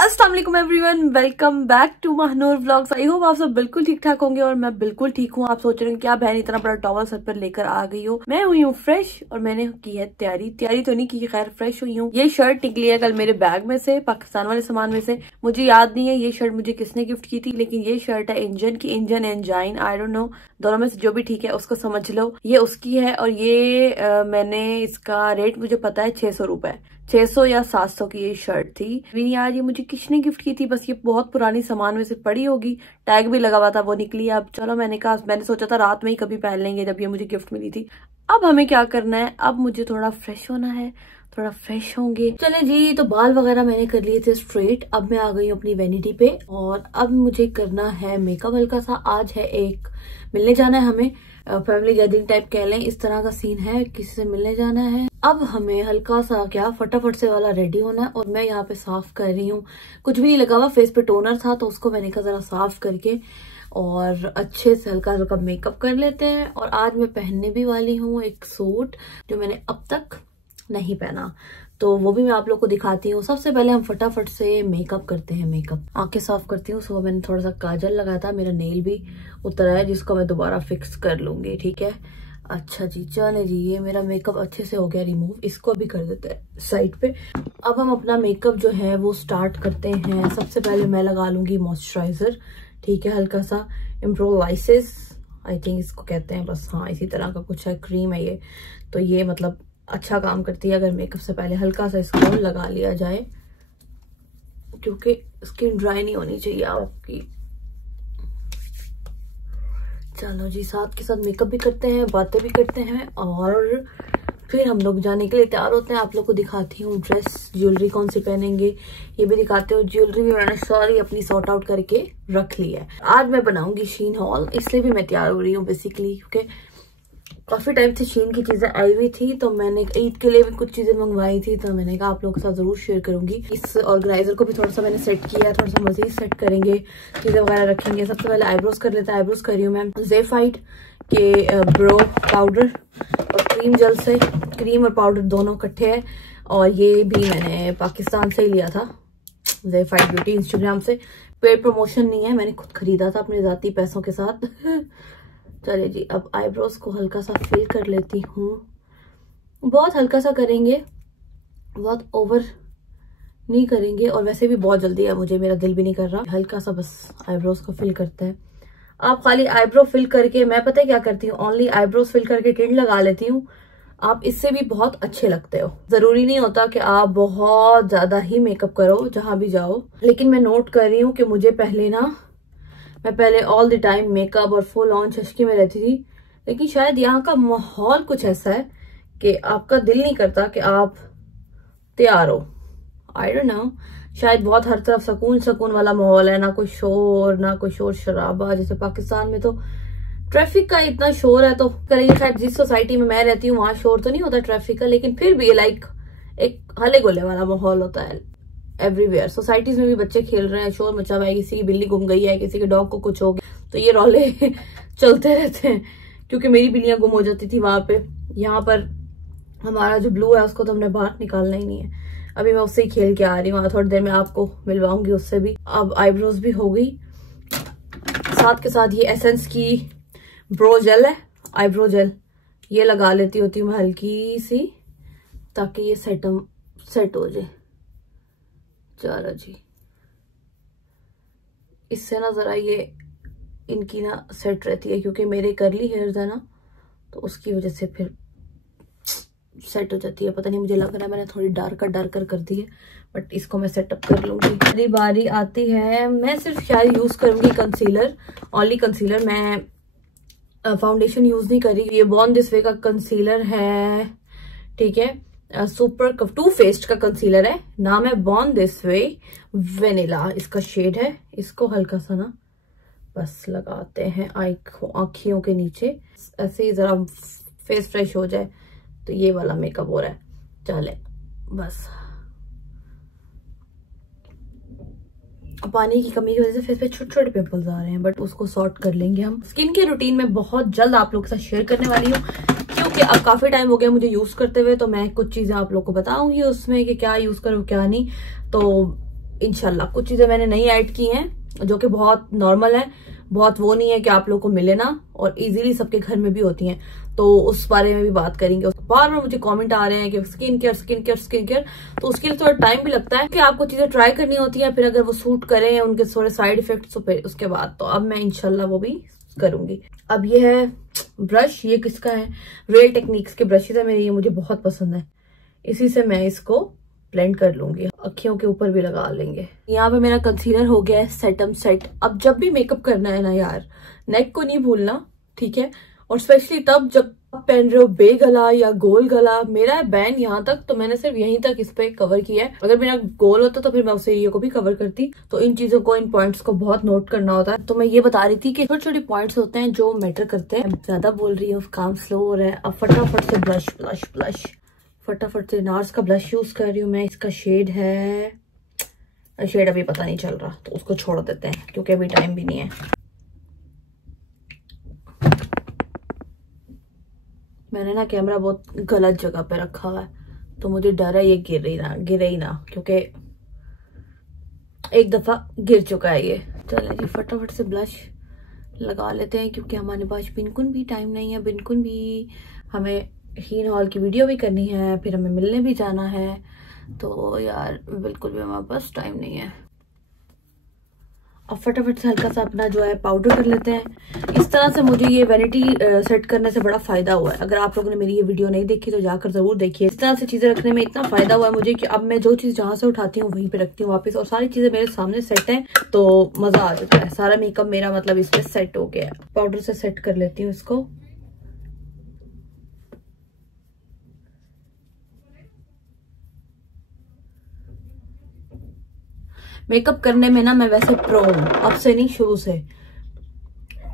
अस्सलाम वालेकुम everyone, welcome back to Mahanoor vlogs. I hope आप सब बिल्कुल ठीक ठाक होंगे और मैं बिल्कुल ठीक हूँ। आप सोच रहे हैं क्या बहन इतना बड़ा टॉवल सर पर लेकर आ गई हो। मैं हुई हूँ फ्रेश और मैंने की है तैयारी तो नहीं की, खैर फ्रेश हुई हूँ। ये शर्ट निकली है कल मेरे बैग में से, पाकिस्तान वाले सामान में से। मुझे याद नहीं है ये शर्ट मुझे किसने गिफ्ट की थी, लेकिन ये शर्ट है इंजन की, इंजन एंजाइन, आई डोंट नो, दोनों में से जो भी ठीक है उसको समझ लो। ये उसकी है और ये मैंने इसका रेट मुझे पता है 600 रुपए, 600 या 700 की ये शर्ट थी। नहीं यार ये मुझे किसने गिफ्ट की थी, बस ये बहुत पुरानी सामान में से पड़ी होगी, टैग भी लगा हुआ था, वो निकली। अब चलो मैंने सोचा था रात में ही कभी पहन लेंगे जब ये मुझे गिफ्ट मिली थी। अब हमें क्या करना है, अब मुझे थोड़ा फ्रेश होना है, थोड़ा फ्रेश होंगे। चले जी, तो बाल वगैरह मैंने कर लिए थे स्ट्रेट। अब मैं आ गई हूँ अपनी वैनिटी पे और अब मुझे करना है मेकअप हल्का सा। आज है एक मिलने जाना है हमें, फैमिली गैदरिंग टाइप कह लें, इस तरह का सीन है, किसी से मिलने जाना है। अब हमें हल्का सा क्या फटाफट से वाला रेडी होना है और मैं यहाँ पे साफ कर रही हूँ। कुछ भी नहीं लगा हुआ, फेस पे टोनर था तो उसको मैंने कहा जरा साफ करके और अच्छे से हल्का हल्का मेकअप कर लेते हैं। और आज मैं पहनने भी वाली हूँ एक सूट जो मैंने अब तक नहीं पहना, तो वो भी मैं आप लोग को दिखाती हूँ। सबसे पहले हम फटाफट से मेकअप करते हैं। मेकअप आंखें साफ करती हूँ। सुबह मैंने थोड़ा सा काजल लगाया था, मेरा नेल भी उतर आया जिसको मैं दोबारा फिक्स कर लूंगी, ठीक है। अच्छा जी, चले जी, ये मेरा मेकअप अच्छे से हो गया रिमूव, इसको भी कर देते हैं साइड पे। अब हम अपना मेकअप जो है वो स्टार्ट करते हैं। सबसे पहले मैं लगा लूंगी मॉइस्चराइजर, ठीक है, हल्का सा इम्प्रोवाइसिस आई थिंक इसको कहते हैं, बस हाँ इसी तरह का कुछ है, क्रीम है ये। तो ये मतलब अच्छा काम करती है अगर मेकअप से पहले हल्का सा इसको लगा लिया जाए, क्योंकि स्किन ड्राई नहीं होनी चाहिए आपकी। चलो जी, साथ के साथ मेकअप भी करते हैं, बातें भी करते हैं और फिर हम लोग जाने के लिए तैयार होते हैं। आप लोग को दिखाती हूँ ड्रेस, ज्वेलरी कौन सी पहनेंगे ये भी दिखाते हूँ। ज्वेलरी भी मैंने सारी अपनी सॉर्ट आउट करके रख ली है। आज मैं बनाऊंगी शीन हॉल, इसलिए भी मैं तैयार हो रही हूँ बेसिकली, क्योंकि काफी टाइम से शीन की चीजें आई हुई थी तो मैंने ईद के लिए भी कुछ चीजें मंगवाई थी, तो मैंने कहा आप लोगों के साथ जरूर शेयर करूंगी। इस ऑर्गेनाइजर को भी थोड़ा सा मैंने सेट किया है, थोड़ा सा मजीद सेट करेंगे, चीजें वगैरह रखेंगे। सबसे पहले आईब्रोज कर लेते हैं। आईब्रोज कर रही हूँ मैं ज़ेफाइट के ब्रो पाउडर और क्रीम जेल से, क्रीम और पाउडर दोनों इकट्ठे है। और ये भी मैंने पाकिस्तान से ही लिया था, ज़ेफाइट ब्यूटी इंस्टाग्राम से। पेड प्रमोशन नहीं है, मैंने खुद खरीदा था अपने जाती पैसों के साथ। चलिए जी, अब आईब्रोज को हल्का सा फिल कर लेती हूँ। बहुत हल्का सा करेंगे, बहुत ओवर नहीं करेंगे, और वैसे भी बहुत जल्दी है मुझे, मेरा दिल भी नहीं कर रहा। हल्का सा बस आईब्रोज को फिल करते हैं। आप खाली आईब्रो फिल करके, मैं पता है क्या करती हूँ, ओनली आईब्रोज फिल करके टिंट लगा लेती हूँ। आप इससे भी बहुत अच्छे लगते हो। जरूरी नहीं होता कि आप बहुत ज्यादा ही मेकअप करो जहां भी जाओ, लेकिन मैं नोट कर रही हूँ कि मुझे मैं पहले ऑल द टाइम मेकअप और फुल ऑन चश्की में रहती थी, लेकिन शायद यहाँ का माहौल कुछ ऐसा है कि आपका दिल नहीं करता कि आप तैयार हो। आई डोंट नो, शायद बहुत हर तरफ सुकून वाला माहौल है, ना कोई शोर शराबा। जैसे पाकिस्तान में तो ट्रैफिक का इतना शोर है, तो करेंगे खैर जिस सोसाइटी में मैं रहती हूँ वहां शोर तो नहीं होता ट्रैफिक का, लेकिन फिर भी लाइक एक हले गोले वाला माहौल होता है एवरीवेयर। सोसाइटीज में भी बच्चे खेल रहे हैं, शोर मचा हुआ है, किसी की बिल्ली गुम गई है, किसी के डॉग को कुछ हो गया, तो ये रौले चलते रहते हैं। क्योंकि मेरी बिल्लियां गुम हो जाती थी वहां पे। यहाँ पर हमारा जो ब्लू है उसको तो हमने बाहर निकालना ही नहीं है, अभी मैं उससे ही खेल के आ रही हूँ। थोड़ी देर में आपको मिलवाऊंगी उससे भी। अब आईब्रोज भी हो गई, साथ के साथ ये एसेंस की ब्रो जेल है, आईब्रो जेल, ये लगा लेती होती हूँ मैं हल्की सी, ताकि ये सेट हो जाए। चलो जी, इससे ना जरा ये इनकी ना सेट रहती है, क्योंकि मेरे करली हेयर्स है ना, तो उसकी वजह से फिर सेट हो जाती है। पता नहीं, मुझे लग रहा है मैंने थोड़ी डार्कर कर दी है, बट इसको मैं सेटअप कर लूंगी। मेरी बारी आती है, मैं सिर्फ शायद यूज करूंगी कंसीलर, ओनली कंसीलर। मैं फाउंडेशन यूज नहीं करी। ये बॉर्न दिस वे का कंसीलर है, ठीक है, सुपर टू फेस्ड का कंसीलर है, नाम है बॉर्न दिस वे वेनिला, इसका शेड है। इसको हल्का सा ना बस लगाते हैं आँखियों के नीचे, ऐसे ही जरा फेस फ्रेश हो जाए। तो ये वाला मेकअप हो रहा है, चले बस। पानी की कमी की वजह से फेस पे छोटे छोटे पिंपल्स आ रहे हैं, बट उसको सॉर्ट कर लेंगे हम। स्किन केयर रूटीन में बहुत जल्द आप लोग के साथ शेयर करने वाली हूँ, क्योंकि अब काफी टाइम हो गया मुझे यूज करते हुए, तो मैं कुछ चीजें आप लोग को बताऊंगी उसमें कि क्या यूज करो क्या नहीं। तो इंशाल्लाह। कुछ चीजें मैंने नहीं ऐड की हैं जो कि बहुत नॉर्मल है, बहुत वो नहीं है कि आप लोगों को मिले ना, और इजीली सबके घर में भी होती हैं, तो उस बारे में भी बात करेंगे। बार बार मुझे कमेंट आ रहे हैं कि skin care skin care skin care, तो उसके लिए थोड़ा टाइम भी लगता है कि आपको चीजें ट्राई करनी होती है, फिर अगर वो सूट करें उनके थोड़े साइड इफेक्ट्स, तो फिर उसके बाद तो अब मैं इंशाल्लाह वो भी करूंगी। अब ये है ब्रश, ये किसका है, रियल टेक्निक्स के ब्रशेज है मेरे, ये मुझे बहुत पसंद है, इसी से मैं इसको ब्लेंड कर लूंगी, अखियों के ऊपर भी लगा लेंगे। यहाँ पे मेरा कंसीलर हो गया है सेटम सेट। अब जब भी मेकअप करना है ना यार, नेक को नहीं भूलना, ठीक है, और स्पेशली तब जब आप पहन रहे हो बे गला या गोल गला। मेरा है बैन यहाँ तक, तो मैंने सिर्फ यहीं तक इस पे कवर किया है, अगर मेरा गोल होता तो फिर मैं उसे ये को भी कवर करती। तो इन चीजों को, इन पॉइंट्स को बहुत नोट करना होता है। तो मैं ये बता रही थी कि छोटे छोटे पॉइंट्स होते हैं जो मैटर करते हैं। ज्यादा बोल रही हूँ, काम स्लो हो रहा है। अब फटाफट से ब्लश ब्लश ब्लश, फटाफट से नार्स का ब्लश यूज कर रही हूँ मैं। इसका शेड है, शेड अभी पता नहीं चल रहा, तो उसको छोड़ देते हैं क्योंकि अभी टाइम भी नहीं है। मैंने ना कैमरा बहुत गलत जगह पे रखा हुआ है, तो मुझे डर है ये गिरे ही ना, क्योंकि एक दफा गिर चुका है ये। चलो जी फटाफट से ब्लश लगा लेते हैं, क्योंकि हमारे पास बिल्कुल भी टाइम नहीं है, बिल्कुल भी। हमें हीन हॉल की वीडियो भी करनी है, फिर हमें मिलने भी जाना है, तो यार बिल्कुल भी हमारे पास टाइम नहीं है। अब फटाफट से हल्का सा अपना जो है पाउडर कर लेते हैं। इस तरह से मुझे ये वैनिटी सेट करने से बड़ा फायदा हुआ है। अगर आप लोगों ने मेरी ये वीडियो नहीं देखी तो जाकर जरूर देखिए। इस तरह से चीजें रखने में इतना फायदा हुआ है मुझे कि अब मैं जो चीज जहां से उठाती हूँ वहीं पे रखती हूँ वापस, और सारी चीजें मेरे सामने सेट हैं, तो मजा आ जाता है। सारा मेकअप मेरा मतलब इसमें सेट हो गया है। पाउडर से सेट कर लेती हूँ इसको। मेकअप करने में ना मैं वैसे प्रो हूँ, अब से नहीं शुरू से,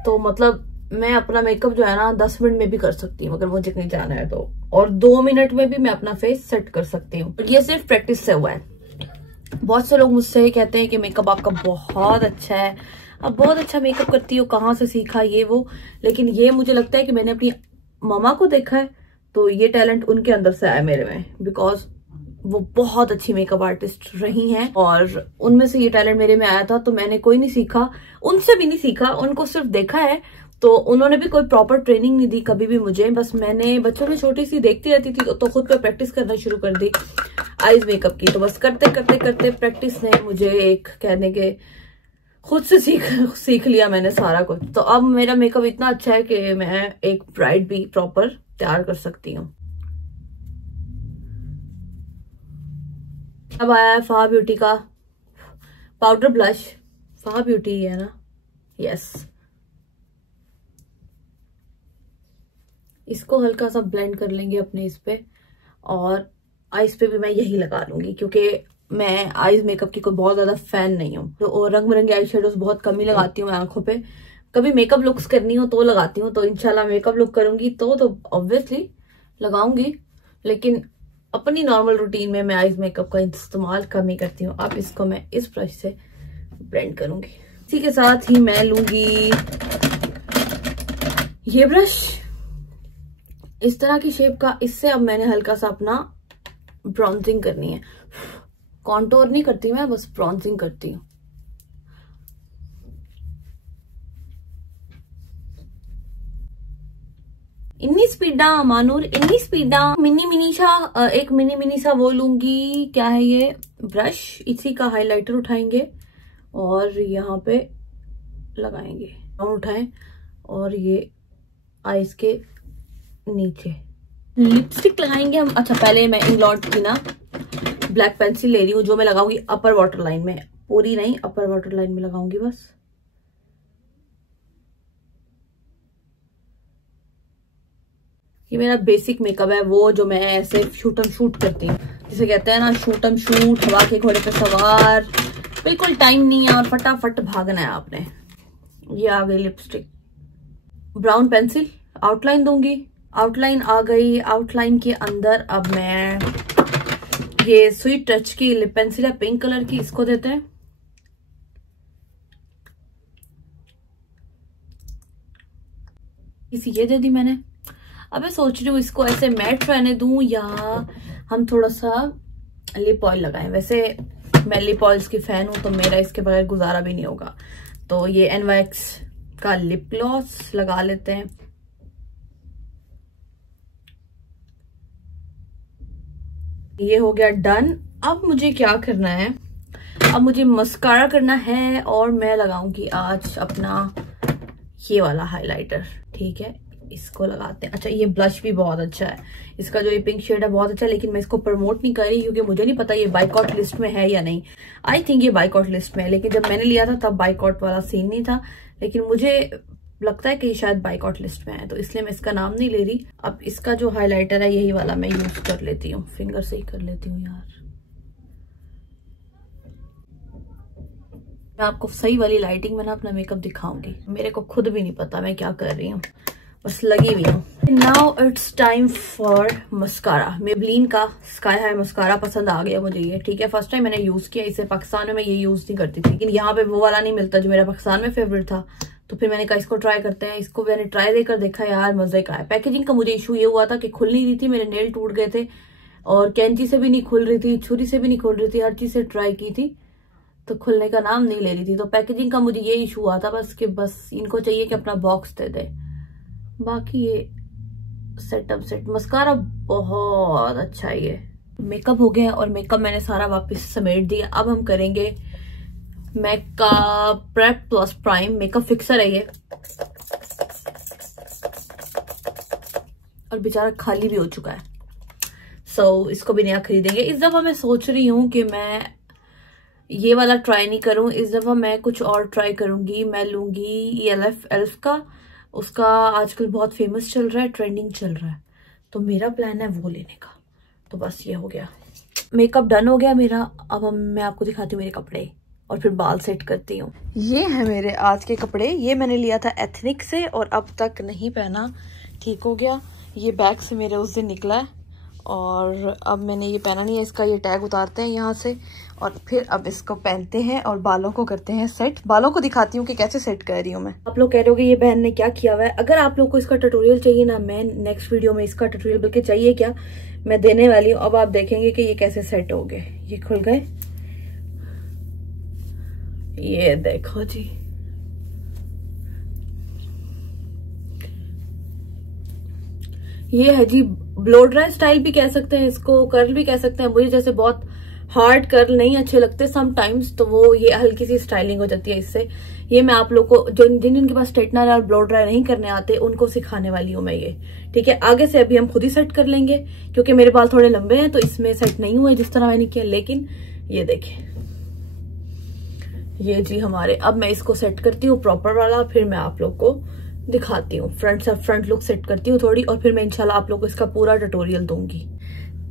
तो मतलब मैं अपना मेकअप जो है ना 10 मिनट में भी कर सकती हूँ अगर मुझे कहीं जाना है तो, और 2 मिनट में भी मैं अपना फेस सेट कर सकती हूँ। ये सिर्फ प्रैक्टिस से हुआ है। बहुत से लोग मुझसे कहते हैं कि मेकअप आपका बहुत अच्छा है, अब बहुत अच्छा मेकअप करती हो, कहाँ से सीखा ये वो, लेकिन ये मुझे लगता है कि मैंने अपनी मामा को देखा है, तो ये टैलेंट उनके अंदर से आया मेरे में, बिकॉज वो बहुत अच्छी मेकअप आर्टिस्ट रही हैं, और उनमें से ये टैलेंट मेरे में आया था। तो मैंने कोई नहीं सीखा, उनसे भी नहीं सीखा, उनको सिर्फ देखा है। तो उन्होंने भी कोई प्रॉपर ट्रेनिंग नहीं दी कभी भी मुझे, बस मैंने बच्चों में छोटी सी देखती रहती थी, तो खुद पे प्रैक्टिस करना शुरू कर दी आईज मेकअप की। तो बस करते करते करते प्रैक्टिस ने मुझे एक कहने के खुद से सीख लिया मैंने सारा कुछ। तो अब मेरा मेकअप इतना अच्छा है कि मैं एक ब्राइड भी प्रॉपर तैयार कर सकती हूँ। अब आया है फा ब्यूटी का पाउडर ब्लश। फा ब्यूटी है ना, यस। इसको हल्का सा ब्लेंड कर लेंगे अपने इस पे, और आईज पे भी मैं यही लगा लूंगी, क्योंकि मैं आईज मेकअप की कोई बहुत ज्यादा फैन नहीं हूँ। तो रंग बिरंगे आई शेडोज बहुत कम ही लगाती हूँ मैं आंखों पे। कभी मेकअप लुक्स करनी हो तो लगाती हूँ, तो इंशाल्लाह मेकअप लुक करूंगी तो ऑब्वियसली लगाऊंगी, लेकिन अपनी नॉर्मल रूटीन में मैं आईज मेकअप का इस्तेमाल कम ही करती हूँ। अब इसको मैं इस ब्रश से ब्लेंड करूंगी। इसी के साथ ही मैं लूंगी ये ब्रश इस तरह की शेप का। इससे अब मैंने हल्का सा अपना ब्राउजिंग करनी है। कॉन्टोर नहीं करती मैं, बस ब्राउजिंग करती हूँ। इन्नी स्पीडा मानूर, इन्नी स्पीडा। एक मिनी सा वो लूंगी, क्या है ये ब्रश, इसी का हाइलाइटर उठाएंगे और यहाँ पे लगाएंगे। उठाएं और ये आईज के नीचे लिपस्टिक लगाएंगे हम। अच्छा पहले मैं इंग्लॉट की ना ब्लैक पेंसिल ले रही हूँ, जो मैं लगाऊंगी अपर वाटर लाइन में, पूरी नहीं अपर वाटर लाइन में लगाऊंगी बस। ये मेरा बेसिक मेकअप है, वो जो मैं ऐसे शूटम शूट करती हूँ, जिसे कहते हैं ना शूटम शूट, हवा के घोड़े पे सवार। बिल्कुल टाइम नहीं है और फटाफट भागना है आपने। ये आ गई लिपस्टिक। ब्राउन पेंसिल आउटलाइन दूंगी, आउटलाइन आ गई। आउटलाइन के अंदर अब मैं ये स्वीट टच की लिप पेंसिल है पिंक कलर की, इसको देते हैं। इसी ये दे दी मैंने। अब मैं सोच रही हूँ इसको ऐसे मैट रहने दूं या हम थोड़ा सा लिप ऑयल लगाएं। वैसे मैं लिप ऑयल्स की फैन हूँ, तो मेरा इसके बगैर गुजारा भी नहीं होगा। तो ये NYX का लिप ग्लॉस लगा लेते हैं। ये हो गया डन। अब मुझे क्या करना है, अब मुझे मस्कारा करना है और मैं लगाऊंगी आज अपना ये वाला हाइलाइटर। ठीक है, इसको लगाते हैं। अच्छा, ये ब्लश भी बहुत अच्छा है, इसका जो ये पिंक शेड है बहुत अच्छा है, लेकिन मैं इसको प्रमोट नहीं कर रही क्योंकि मुझे नहीं पता ये बाइकआउट लिस्ट में है या नहीं। आई थिंक ये बाइकआउट लिस्ट में है, लेकिन जब मैंने लिया था तब बाइकआउट वाला सीन नहीं था, लेकिन मुझे लगता है कि शायद बाइकआउट लिस्ट में है, तो इसलिए मैं इसका नाम नहीं ले रही। अब इसका जो हाइलाइटर है यही वाला मैं यूज कर लेती हूँ, फिंगर से ही कर लेती हूँ यार। मैं आपको सही वाली लाइटिंग में ना अपना मेकअप दिखाऊंगी, मेरे को खुद भी नहीं पता मैं क्या कर रही हूँ, बस लगी हुई हूँ। Now it's time for mascara. Maybelline का स्काई हाई मस्कारा पसंद आ गया मुझे ये। ठीक है, फर्स्ट टाइम मैंने यूज किया इसे, पाकिस्तान में मैं ये यूज नहीं करती थी, लेकिन यहाँ पे वो वाला नहीं मिलता जो मेरा पाकिस्तान में फेवरेट था, तो फिर मैंने कहा इसको ट्राई करते हैं। इसको मैंने ट्राई देकर देखा यार, मजे का है। पैकेजिंग का मुझे इशू ये हुआ था कि खुल नहीं रही थी, मेरे नेल टूट गए थे और कैंची से भी नहीं खुल रही थी, छुरी से भी नहीं खुल रही थी, हर चीज से ट्राई की थी तो खुलने का नाम नहीं ले रही थी। तो पैकेजिंग का मुझे ये इशू हुआ था बस कि बस इनको चाहिए कि अपना बॉक्स दे दे। बाकी ये सेट मस्कारा बहुत अच्छा है। ये मेकअप हो गया और मेकअप मैंने सारा वापस समेट दिया। अब हम करेंगे मैक का prep plus prime makeup fixer है ये, और बेचारा खाली भी हो चुका है, सो इसको भी नया खरीदेंगे। इस दफा मैं सोच रही हूँ कि मैं ये वाला ट्राई नहीं करूं, इस दफा मैं कुछ और ट्राई करूंगी। मैं लूंगी एल्फ का, उसका आजकल बहुत फेमस चल रहा है, ट्रेंडिंग चल रहा है, तो मेरा प्लान है वो लेने का। तो बस ये हो गया, मेकअप डन हो गया मेरा। अब मैं आपको दिखाती हूँ मेरे कपड़े और फिर बाल सेट करती हूँ। ये है मेरे आज के कपड़े, ये मैंने लिया था एथनिक से और अब तक नहीं पहना, ठीक हो गया। ये बैग से मेरे उस दिन निकला है और अब मैंने ये पहना नहीं है, इसका ये टैग उतारते हैं यहाँ से और फिर अब इसको पहनते हैं और बालों को करते हैं सेट। बालों को दिखाती हूँ कि कैसे सेट कर रही हूँ मैं। आप लोग कह रहे हो कि ये बहन ने क्या किया हुआ है। अगर आप लोग को इसका ट्यूटोरियल चाहिए ना, मैं नेक्स्ट वीडियो में इसका ट्यूटोरियल बल्कि चाहिए क्या मैं देने वाली हूँ। अब आप देखेंगे कि ये कैसे सेट हो गए। ये खुल गए, ये देखो जी, ये है जी ब्लो ड्राई स्टाइल भी कह सकते हैं इसको, कर्ल भी कह सकते हैं। मुझे जैसे बहुत हार्ड कर्ल नहीं अच्छे लगते समटाइम्स, तो वो ये हल्की सी स्टाइलिंग हो जाती है इससे। ये मैं आप लोग को जिनके पास स्ट्रेटनर और ब्लो ड्राई नहीं करने आते उनको सिखाने वाली हूँ मैं ये। ठीक है, आगे से अभी हम खुद ही सेट कर लेंगे क्योंकि मेरे बाल थोड़े लंबे हैं तो इसमें सेट नहीं हुए जिस तरह मैंने किया। लेकिन ये देखें, ये जी हमारे, अब मैं इसको सेट करती हूँ प्रॉपर वाला, फिर मैं आप लोग को दिखाती हूँ फ्रंट लुक सेट करती हूँ थोड़ी, और फिर मैं इंशाल्लाह आप लोग को इसका पूरा ट्यूटोरियल दूंगी।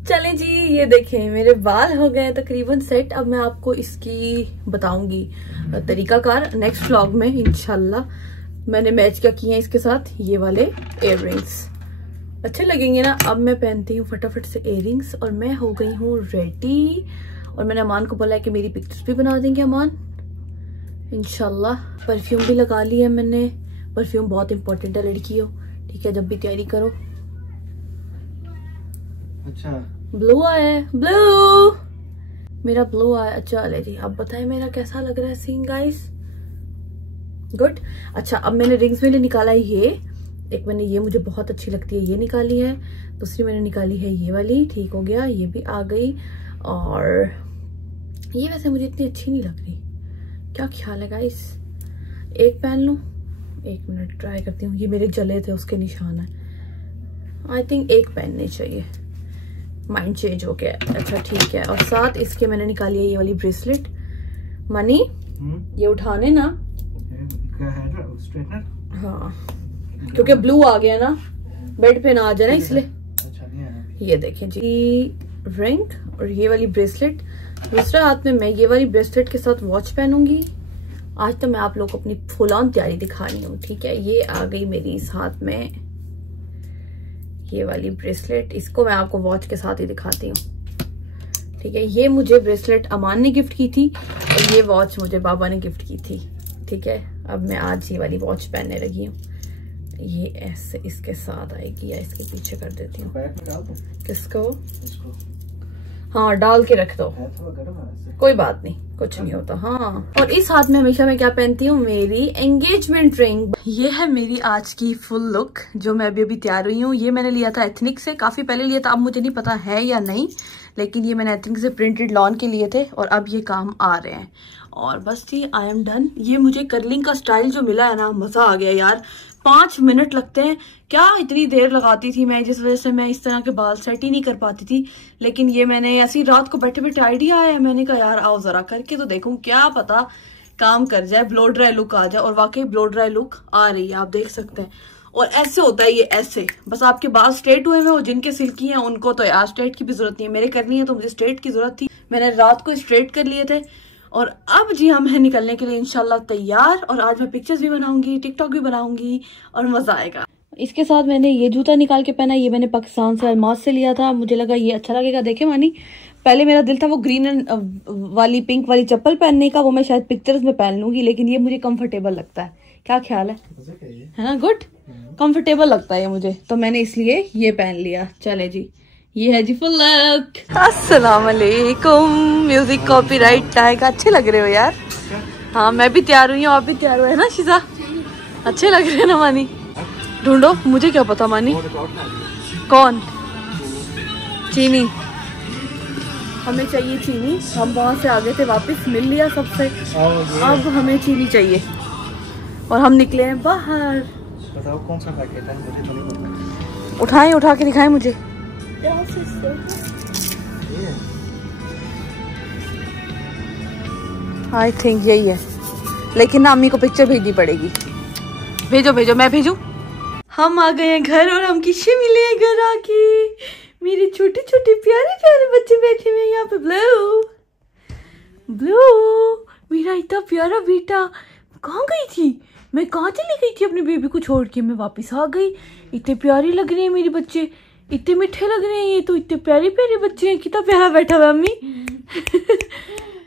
चले जी, ये देखें मेरे बाल हो गए तकरीबन सेट। अब मैं आपको इसकी बताऊंगी तरीकाकार नेक्स्ट व्लॉग में इंशाल्लाह। मैंने मैच क्या किए हैं इसके साथ, ये वाले इयररिंग्स अच्छे लगेंगे ना। अब मैं पहनती हूँ फटाफट से इयररिंग्स और मैं हो गई हूँ रेडी। और मैंने अमान को बोला है कि मेरी पिक्चर्स भी बना देंगे अमान इंशाल्लाह। परफ्यूम भी लगा लिया मैंने, परफ्यूम बहुत इंपॉर्टेंट है लड़कियों, ठीक है, जब भी तैयारी करो। अच्छा ब्लू आया, ब्लू मेरा ब्लू आया। अच्छा ले जी, अब बताएं मेरा कैसा लग रहा है सीन गाइस। गुड। अच्छा, अब मैंने रिंग्स में निकाला है ये एक, मैंने ये मुझे बहुत अच्छी लगती है ये निकाली है, दूसरी मैंने निकाली है ये वाली, ठीक हो गया, ये भी आ गई। और ये वैसे मुझे इतनी अच्छी नहीं लग रही, क्या ख्याल है गाइस, एक पहन लूं? एक मिनट ट्राई करती हूँ, ये मेरे जले थे उसके निशान है। आई थिंक एक पहननी चाहिए, माइंड चेंज हो गया। अच्छा ठीक है, और साथ इसके मैंने निकाली है ये वाली ब्रेसलेट। मनी ये उठाने ना, हाँ क्योंकि ब्लू आ गया ना, बेड पे ना आ जाए ना इसलिए। ये देखें जी रिंग और ये वाली ब्रेसलेट। दूसरे हाथ में मैं ये वाली ब्रेसलेट के साथ वॉच पहनूंगी। आज तो मैं आप लोग को अपनी फुल ऑन तैयारी दिखा रही हूँ, ठीक है। ये आ गई मेरी इस हाथ में ये वाली ब्रेसलेट, इसको मैं आपको वॉच के साथ ही दिखाती हूँ, ठीक है। ये मुझे ब्रेसलेट अमान ने गिफ्ट की थी और ये वॉच मुझे बाबा ने गिफ्ट की थी, ठीक है। अब मैं आज ये वाली वॉच पहनने लगी हूँ, ये ऐसे इसके साथ आएगी या इसके पीछे कर देती हूँ। किसको? हाँ डाल के रख दो, कोई बात नहीं, कुछ नहीं होता। हाँ, और इस हाथ में हमेशा मैं क्या पहनती हूँ, मेरी एंगेजमेंट रिंग। ये है मेरी आज की फुल लुक जो मैं अभी तैयार हुई हूँ। ये मैंने लिया था एथनिक से, काफी पहले लिया था, अब मुझे नहीं पता है या नहीं, लेकिन ये मैंने एथनिक से प्रिंटेड लॉन के लिए थे और अब ये काम आ रहे हैं। और बस थी, आई एम डन। ये मुझे कर्लिंग का स्टाइल जो मिला है ना, मजा आ गया यार। 5 मिनट लगते हैं, क्या इतनी देर लगाती थी मैं, जिस वजह से मैं इस तरह के बाल सेट ही नहीं कर पाती थी। लेकिन ये मैंने ऐसी रात को बैठे बैठे आइडिया आया, मैंने कहा यार आओ जरा करके तो देखूं, क्या पता काम कर जाए, ब्लो ड्राई लुक आ जाए। और वाकई ब्लो ड्राई लुक आ रही है, आप देख सकते हैं। और ऐसे होता है ये, ऐसे बस आपके बाल स्ट्रेट हुए हैं, और जिनके सिल्की हैं उनको तो यार स्ट्रेट की भी जरूरत नहीं है। मेरे करनी है तो मुझे स्ट्रेट की जरूरत थी, मैंने रात को स्ट्रेट कर लिए थे। और अब जी हम हैं निकलने के लिए इंशाल्लाह तैयार। और आज मैं पिक्चर्स भी बनाऊंगी, टिकटॉक भी बनाऊंगी और मजा आएगा। इसके साथ मैंने ये जूता निकाल के पहना, ये मैंने पाकिस्तान से अलमास से लिया था, मुझे लगा ये अच्छा लगेगा। देखे मानी, पहले मेरा दिल था वो ग्रीन एंड वाली पिंक वाली चप्पल पहनने का, वो मैं शायद पिक्चर्स में पहन लूंगी, लेकिन ये मुझे कंफर्टेबल लगता है। क्या ख्याल है ना? गुड, कंफर्टेबल लगता है ये मुझे, तो मैंने इसलिए ये पहन लिया। चले जी, ये है जी फुल लुक। अस्सलाम वालेकुम। म्यूजिक कॉपीराइट आएगा। अच्छे लग रहे हो यार। हाँ मैं भी तैयार हुई हूँ, आप भी तैयार हो, है ना शिजा? अच्छे लग रहे हैं ना मानी? ढूंढो, मुझे क्या पता मानी। कौन? चीनी, हमें चाहिए चीनी। हम वहाँ से आ गए थे, वापस मिल लिया सबसे, अब हमें चीनी चाहिए और हम निकले हैं बाहर। बताओ कौन सा पैकेट है, मुझे तो नहीं पता। उठाएं, उठा के दिखाएं मुझे। आई थिंक यही है, लेकिन ना अम्मी को पिक्चर भेजनी पड़ेगी। भेजो भेजो, मैं भेजू। हम आ गए हैं घर और हम किससे मिले हैं घर आके। मेरे छोटे छोटे प्यारे प्यारे बच्चे बैठे हुए हैं यहाँ पे। ब्लू ब्लू, मेरा इतना प्यारा बेटा। कहाँ गई थी मैं, कहाँ चली गई थी अपने बेबी को छोड़ के? मैं वापस आ गई। इतने प्यारे लग रहे हैं मेरे बच्चे, इतने मीठे लग रहे हैं। ये तो इतने प्यारे प्यारे बच्चे हैं। कितना प्यारा बैठा हुआ अम्मी।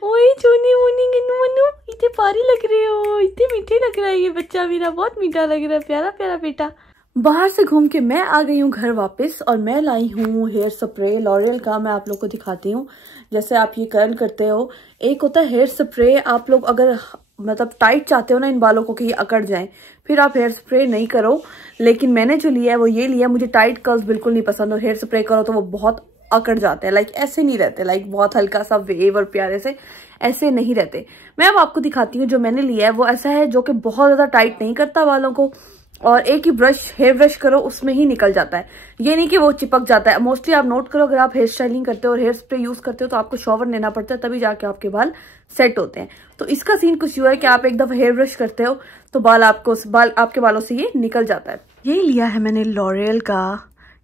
ओए चूनी मुनी गिन्नू मन्नू, इतने प्यारे लग रहे हो, इतने मीठे लग रहा है ये बच्चा मेरा, बहुत मीठा लग रहा है, प्यारा प्यारा बेटा। बाहर से घूम के मैं आ गई हूँ घर वापस, और मैं लाई हूँ हेयर स्प्रे लॉरियल का। मैं आप लोग को दिखाती हूँ। जैसे आप ये कर्ल करते हो, एक होता है हेयर स्प्रे, आप लोग अगर मतलब टाइट चाहते हो ना इन बालों को कि ये अकड़ जाए, फिर आप हेयर स्प्रे नहीं करो। लेकिन मैंने जो लिया है वो ये लिया। मुझे टाइट कर्ल्स बिल्कुल नहीं पसंद, और हेयर स्प्रे करो तो वो बहुत अकड़ जाते हैं। लाइक ऐसे नहीं रहते, लाइक बहुत हल्का सा वेव और प्यारे से ऐसे नहीं रहते। मैं अब आपको दिखाती हूँ जो मैंने लिया है वो ऐसा है जो कि बहुत ज्यादा टाइट नहीं करता बालों को, और एक ही ब्रश, हेयर ब्रश करो उसमें ही निकल जाता है। ये नहीं कि वो चिपक जाता है। मोस्टली आप नोट करो, अगर आप हेयर स्टाइलिंग करते हो और हेयर स्प्रे यूज करते हो तो आपको शॉवर लेना पड़ता है, तभी जाके आपके बाल सेट होते हैं। तो इसका सीन कुछ हुआ है कि आप एक दफा हेयर ब्रश करते हो तो आपके बालों से ये निकल जाता है। यही लिया है मैंने लॉरियल का,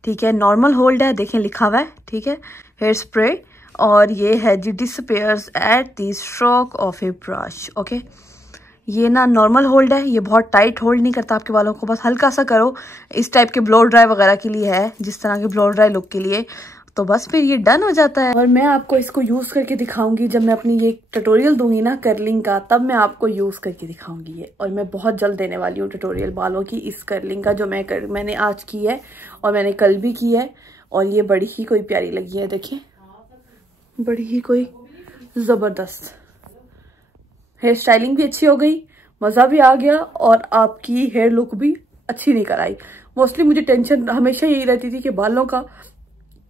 ठीक है, नॉर्मल होल्ड है, देखें लिखा हुआ है, ठीक है, हेयर स्प्रे। और ये है जी disappears at the stroke of a brush. Okay, ये ना नॉर्मल होल्ड है, ये बहुत टाइट होल्ड नहीं करता आपके बालों को, बस हल्का सा करो। इस टाइप के ब्लो ड्राई वगैरह के लिए है, जिस तरह के ब्लो ड्राई लुक के लिए, तो बस फिर ये डन हो जाता है। और मैं आपको इसको यूज करके दिखाऊंगी जब मैं अपनी ये ट्यूटोरियल दूंगी ना कर्लिंग का, तब मैं आपको यूज करके दिखाऊंगी ये। और मैं बहुत जल्द देने वाली हूँ ट्यूटोरियल बालों की इस कर्लिंग का, जो मैंने आज की है और मैंने कल भी की है। और ये बड़ी ही कोई प्यारी लगी है, देखिए, बड़ी ही कोई जबरदस्त। हेयर स्टाइलिंग भी अच्छी हो गई, मजा भी आ गया, और आपकी हेयर लुक भी अच्छी निकल आई। मोस्टली मुझे टेंशन हमेशा यही रहती थी कि बालों का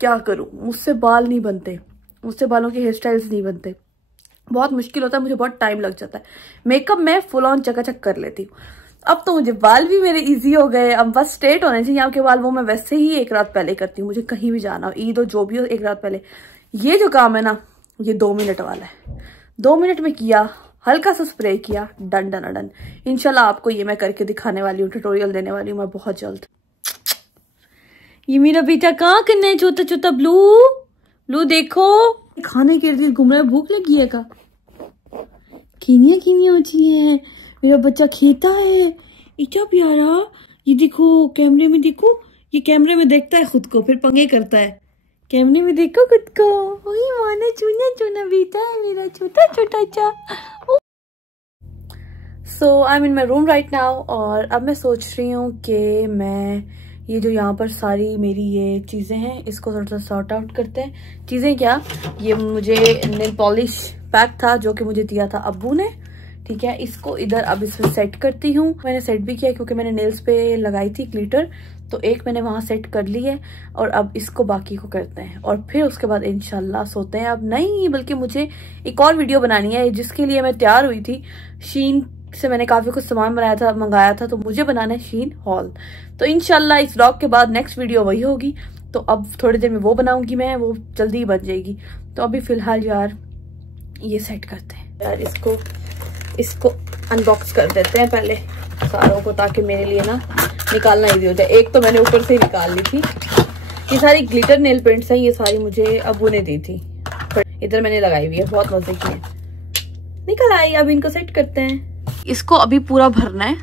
क्या करूं, मुझसे बाल नहीं बनते, मुझसे बालों के हेयर स्टाइल्स नहीं बनते, बहुत मुश्किल होता है, मुझे बहुत टाइम लग जाता है। मेकअप मैं फुल ऑन चकाचक कर लेती हूँ। अब तो मुझे बाल भी मेरे इजी हो गए, अब बस स्ट्रेट होने चाहिए आपके बाल। वो मैं वैसे ही एक रात पहले करती हूँ, मुझे कहीं भी जाना हो, ईद हो जो भी हो, एक रात पहले। ये जो काम है ना, ये 2 मिनट वाला है। 2 मिनट में किया, हल्का सा स्प्रे किया, डन डन डन। इंशाल्लाह आपको ये मैं करके दिखाने वाली हूँ, ट्यूटोरियल देने वाली हूँ मैं बहुत जल्द। ये मेरा बेटा कहाँ करना है, छोटा छोटा ब्लू ब्लू, देखो खाने के लिए घूम रहा है, भूख लगी है का? कीनिया कीनिया होती है, मेरा बच्चा खाता है, इतना प्यारा। ये देखो कैमरे में, देखो ये कैमरे में देखता है खुद को, फिर पंगे करता है। कैमरे में देखो खुद को, ओए माना चूना चूना बेटा है मेरा छोटा छोटा चा। So I am in my room right now, और अब मैं सोच रही हूँ कि मैं ये जो यहाँ पर सारी मेरी ये चीज़ें हैं इसको थोड़ा सा सॉर्ट आउट करते हैं। चीज़ें क्या, ये मुझे नेल पॉलिश पैक था जो कि मुझे दिया था अब्बू ने, ठीक है। इसको इधर अब इसमें सेट करती हूँ। मैंने सेट भी किया क्योंकि मैंने नेल्स पे लगाई थी ग्लिटर, तो एक मैंने वहाँ सेट कर ली है और अब इसको बाकी को करते हैं और फिर उसके बाद इंशाल्लाह सोते हैं। अब नहीं, बल्कि मुझे एक और वीडियो बनानी है जिसके लिए मैं तैयार हुई थी। शीन से मैंने काफ़ी कुछ सामान मंगाया था, तो मुझे बनाना है शीन हॉल। तो इंशाल्लाह इस व्लॉग के बाद नेक्स्ट वीडियो वही होगी। तो अब थोड़ी देर में वो बनाऊंगी मैं, वो जल्दी ही बन जाएगी। तो अभी फ़िलहाल यार ये सेट करते हैं यार, इसको अनबॉक्स कर देते हैं पहले सारों को, ताकि मेरे लिए ना निकालना इजी हो जाए। एक तो मैंने ऊपर से निकाल ली थी। ये सारी ग्लिटर नेल पेंट्स हैं, ये सारी मुझे अब्बू ने दी थी, इधर मैंने लगाई हुई है, बहुत मजे की है। निकल आई। अब इनको सेट करते हैं। इसको अभी पूरा भरना है,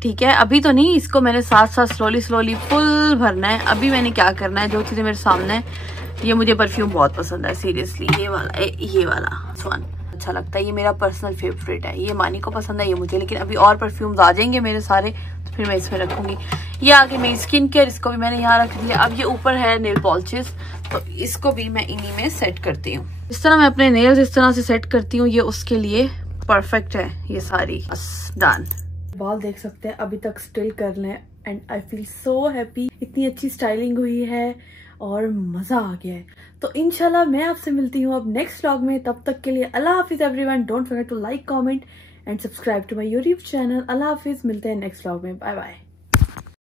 ठीक है। अभी तो नहीं, इसको मैंने साथ साथ स्लोली फुल भरना है। अभी मैंने क्या करना है, जो चीजें मेरे सामने है, ये मुझे परफ्यूम बहुत पसंद है सीरियसली, ये वाला स्वान अच्छा लगता है, ये मेरा पर्सनल फेवरेट है। ये मानी को पसंद है, ये मुझे, लेकिन अभी और परफ्यूम्स आ जाएंगे मेरे सारे, तो फिर मैं इसमें रखूंगी। ये आगे मेरी स्किन केयर, इसको भी मैंने यहाँ रख दिया। अब ये ऊपर है नेल पॉलिशेस, तो इसको भी मैं इन्हीं में सेट करती हूँ। इस तरह मैं अपने नेल्स इस तरह से सेट करती हूँ, ये उसके लिए परफेक्ट है। ये सारी बस डन। बाल देख सकते हैं अभी तक स्टिल कर लें, and I feel so happy. इतनी अच्छी स्टाइलिंग हुई है और मजा आ गया है। तो इंशाल्लाह मैं आपसे मिलती हूँ अब नेक्स्ट व्लॉग में। तब तक के लिए अल्लाह हाफिज everyone. Don't forget to like, comment and subscribe to my YouTube channel. अल्लाह हाफिज, मिलते हैं नेक्स्ट व्लॉग में। Bye bye.